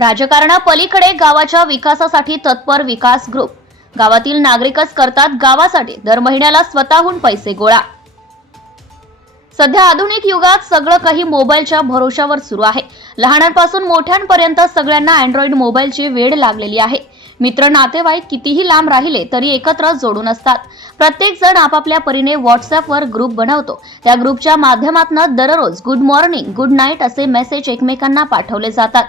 राजकारणापलीकडे गावाच्या विकासासाठी तत्पर विकास ग्रुप. गावातील नागरिकच करतात गावासाठी दर महिन्याला स्वतःहून पैसे गोळा. सध्या आधुनिक युगात सगळं काही मोबाईलच्या भरोशावर सुरू आहे. लहानांपासून मोठ्यांपर्यंत सगळ्यांना अँड्रॉइड मोबाईलची वेळ लागलेली आहे. मित्र नातेवाईक कितीही लांब राहिले तरी एकत्र जोडून असतात. प्रत्येक जण आपापल्या परीने व्हॉट्सअपवर ग्रुप बनवतो. त्या ग्रुपच्या माध्यमातून दररोज गुड मॉर्निंग गुड नाईट असे मेसेज एकमेकांना पाठवले जातात.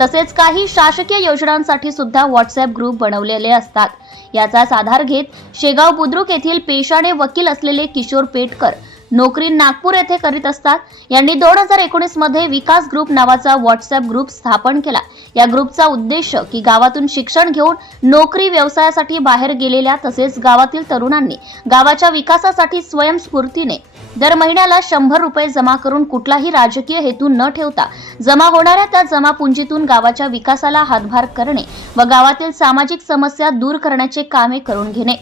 तसेच काही शासकीय योजनांसाठी सुद्धा व्हॉट्सअप ग्रुप बनवलेले असतात. याचाच आधार घेत शेगाव बुद्रुक येथील पेशाने वकील असलेले किशोर पेटकर नोकरी नागपूर येथे करीत असतात. यांनी दोन हजार एकोणीसमध्ये विकास ग्रुप नावाचा व्हॉट्सअप ग्रुप स्थापन केला. या ग्रुपचा उद्देश की गावातून शिक्षण घेऊन नोकरी व्यवसायासाठी बाहेर गेलेल्या तसेच गावातील तरुणांनी गावाच्या विकासासाठी स्वयंस्फूर्तीने दर महिन्याला शंभर रुपये जमा करून कुठलाही राजकीय हेतू न ठेवता जमा होणाऱ्या त्या जमापुंजीतून गावाच्या विकासाला हातभार करणे व गावातील सामाजिक समस्या दूर करण्याचे कामे करून घेणे.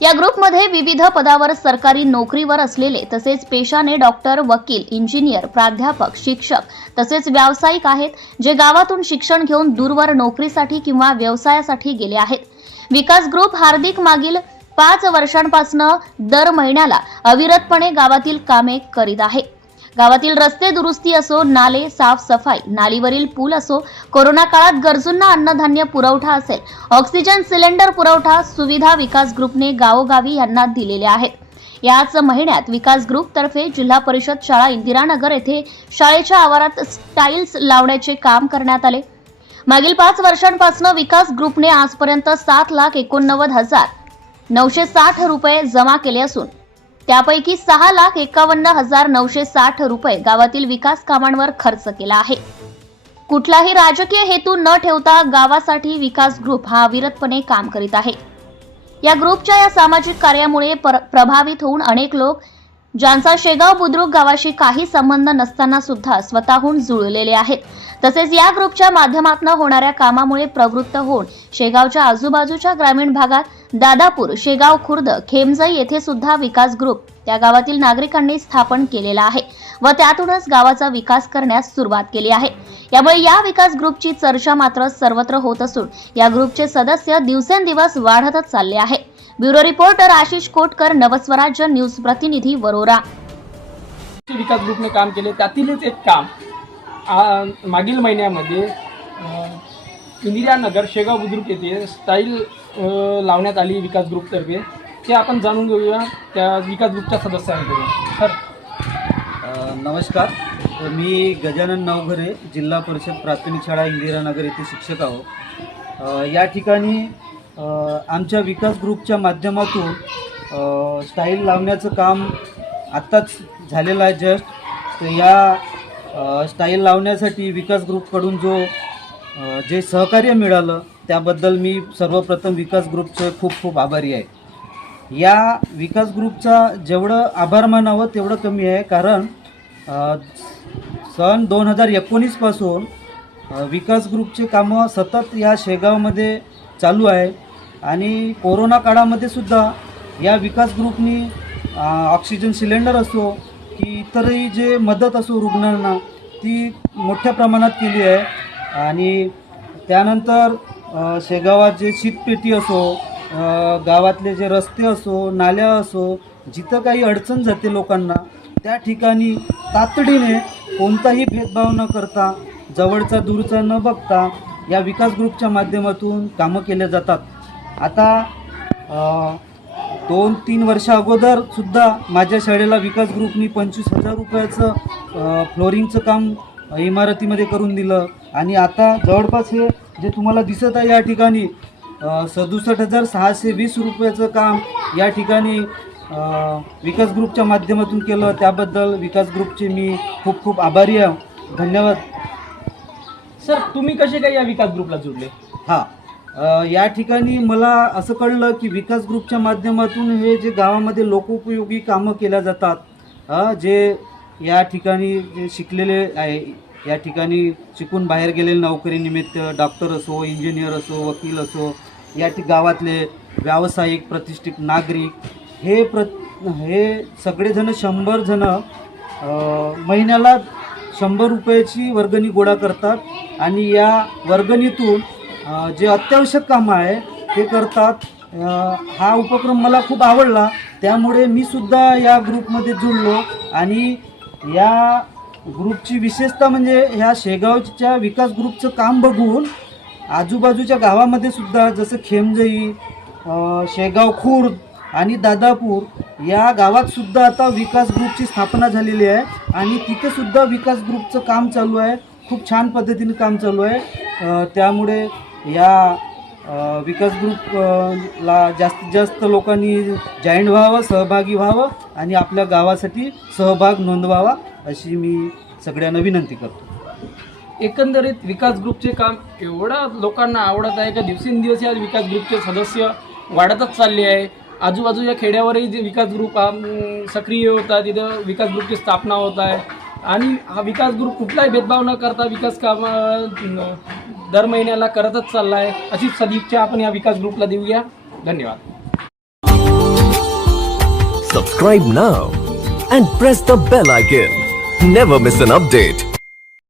या ग्रुपमध्ये विविध पदावर सरकारी नोकरीवर असलेले तसेच पेशाने डॉक्टर वकील इंजिनियर प्राध्यापक शिक्षक तसेच व्यावसायिक आहेत जे गावातून शिक्षण घेऊन दूरवर नोकरीसाठी किंवा व्यवसायासाठी गेले आहेत. विकास ग्रुप हार्दिक मागील पाच वर्षांपासून दर महिन्याला अविरतपणे गावातील कामे करीत आहे. गावातील रस्ते दुरुस्ती असो नाले साफसफाई नालीवरील पूल असो कोरोना काळात गरजूंना अन्नधान्य पुरवठा असेल ऑक्सिजन सिलेंडर पुरवठा सुविधा विकास ग्रुपने गावोगावी यांना दिलेल्या आहेत. याच महिन्यात विकास ग्रुपतर्फे जिल्हा परिषद शाळा इंदिरानगर येथे शाळेच्या आवारात स्टाईल्स लावण्याचे काम करण्यात आले. मागील पाच वर्षांपासून विकास ग्रुपने आजपर्यंत सात लाख एकोणनव्वद हजार नऊशे साठ रुपये जमा केले असून त्यापैकी सहा लाख एकावन्न हजार नऊशे साठ रुपये गावातील विकास कामांवर खर्च केला आहे. कुठलाही राजकीय हेतू न ठेवता गावासाठी विकास ग्रुप हा अविरतपणे काम करीत आहे. या ग्रुपच्या या सामाजिक कार्यामुळे पर- प्रभावित होऊन अनेक लोक ज्यांचा शेगाव बुद्रुक गावाशी काही संबंध नसताना सुद्धा स्वतःहून जुळलेले आहेत. तसेच या ग्रुपच्या माध्यमातून होणाऱ्या कामामुळे प्रवृत्त होऊन शेगावच्या आजूबाजूच्या ग्रामीण भागात दादापूर शेगाव खुर्द खेमजई येथे सुद्धा विकास ग्रुप त्या गावातील नागरिकांनी स्थापन केलेला आहे व त्यातूनच गावाचा विकास करण्यास सुरुवात केली आहे. यामुळे या विकास ग्रुपची चर्चा मात्र सर्वत्र होत असून या ग्रुपचे सदस्य दिवसेंदिवस वाढतच चालले आहे. Bureau reporter Ashish Kotkar Navswarajya news प्रतिनिधी वरोरा. विकास ग्रुपने काम केले त्यातीलच एक काम आ, मागील महिन्यामध्ये इंदिरानगर शेगाव बुद्रुक येथे स्टाईल लावण्यात आली विकास ग्रुपतर्फे ते आपण जाणून घेऊया त्या विकास ग्रुपच्या सदस्यांकडून. सर. नमस्कार. मी गजानन नवघरे जिल्हा परिषद प्राथमिक शाळा इंदिरानगर येथे शिक्षक आहोत या ठिकाणी आमच्या विकास ग्रुपच्या माध्यमातून स्टाईल लावण्याचं काम आत्ताच झालेलं आहे जस्ट तर या स्टाईल लावण्यासाठी विकास ग्रुपकडून जो जे सहकार्य मिळालं त्याबद्दल मी सर्वप्रथम विकास ग्रुपचे खूप खूप आभारी आहे. या विकास ग्रुपचा जेवढं आभार मानावं तेवढं कमी आहे कारण सन दोन हजार एकोणीसपासून विकास ग्रुपचे कामं सतत या शेगावमध्ये चालू आहे. आणि कोरोना काळामध्ये सुद्धा या विकास ग्रुपनी ऑक्सिजन सिलेंडर असो की इतरही जे मदत असो रुग्णांना ती मोठ्या प्रमाणात केली आहे. आणि त्यानंतर शेगावात जे शीतपेटी असो गावातले जे रस्ते असो नाल्या असो जिथं काही अडचण जाते लोकांना त्या ठिकाणी तातडीने कोणताही भेदभाव न करता जवळचा दूरचा न बघता या विकास ग्रुपच्या माध्यमातून कामं केले जातात. आता दोन तीन वर्षा अगोदर सुद्धा माझ्या शाळेला विकास ग्रुपनी पंचवीस हजार रुपयाचं फ्लोरिंगचं काम इमारतीमध्ये करून दिलं. आणि आता जवळपास हे जे तुम्हाला दिसत आहे या ठिकाणी सदुसष्ट हजार सहाशे वीस रुपयाचं काम या ठिकाणी विकास ग्रुपच्या माध्यमातून केलं. त्याबद्दल विकास ग्रुपचे मी खूप खूप आभारी आहे. धन्यवाद. सर तुम्ही कसे काय या विकास ग्रुपला जुडले? हां. या ठिकाणी मला असं कळलं की विकास ग्रुपच्या माध्यमातून हे जे गावामध्ये लोकोपयोगी कामं केल्या जातात जे या ठिकाणी जे शिकलेले आहे या ठिकाणी शिकून बाहेर गेलेले नोकरीनिमित्त डॉक्टर असो इंजिनियर असो वकील असो या ठिक गावातले व्यावसायिक प्रतिष्ठित नागरिक हे प्र हे सगळेजण शंभर जणं महिन्याला शंभर रुपयाची वर्गणी गोळा करतात आणि या वर्गणीतून जे अत्यावश्यक कामं आहे ते करतात. हा उपक्रम मला खूप आवडला. त्यामुळे मी सुद्धा या ग्रुपमध्ये जुळलो आणि या ग्रुपची विशेषता म्हणजे ह्या शेगावच्या विकास ग्रुपचं काम बघून आजूबाजूच्या गावामध्ये सुद्धा जसं खेमजई शेगाव खुर्द आणि दादापूर या गावात सुद्धा आता विकास ग्रुपची स्थापना झालेली आहे आणि तिथे सुद्धा विकास ग्रुपचं काम चालू आहे. खूप छान पद्धतीने काम चालू आहे. त्यामुळे या विकास ग्रुप ला जास्तीत जास्त लोकांनी जॉईंट व्हावं सहभागी व्हावं आणि आपल्या गावासाठी सहभाग नोंदवावा अशी मी सगळ्यांना विनंती करतो. एकंदरीत विकास ग्रुपचे काम एवढं लोकांना आवडत आहे का? दिवसेंदिवस या विकास ग्रुपचे सदस्य वाढतच चालले आहे. आजूबाजूच्या खेड्यावरही जे विकास ग्रुप सक्रिय होतात आहे तिथं विकास ग्रुपची स्थापना होत आहे. आणि हा विकास ग्रुप कुठलाही भेदभाव न करता विकास काम दर महिन्याला करतच चालला आहे अशीच सदिच्छा आपण या विकास ग्रुपला देऊया. धन्यवाद. Subscribe now and press the bell icon never miss an update